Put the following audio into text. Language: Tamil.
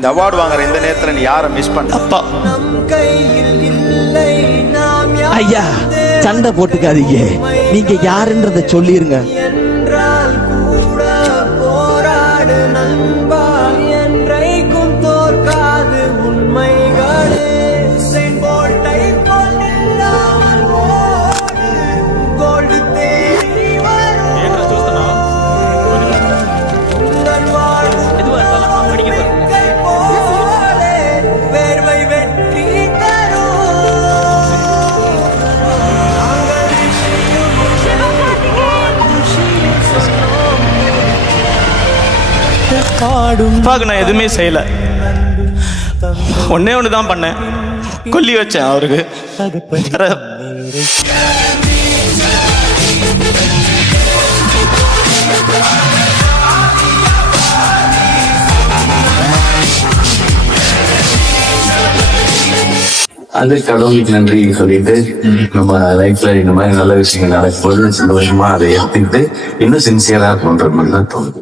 இந்த அவார்டு வாங்குற இந்த நேரத்துல நீ யாரை மிஸ் பண்ண? அப்பா. ஐயா சண்டை போட்டுக்காதீங்க, நீங்க யாருன்றத சொல்லிருங்க. அப்பாவுக்கு நான் எதுவுமே செய்யல, ஒன்னே ஒன்று தான் பண்ணேன், கொல்லி வச்சேன் அவருக்கு. அது கடவுளுக்கு நன்றி சொல்லிட்டு நம்ம லைஃப்ல இந்த மாதிரி நல்ல விஷயங்கள் நடக்கும்போது சந்தோஷமா அதை எடுத்துக்கிட்டு இன்னும் சின்சியரா பண்ற மாதிரி தான் தோணுது.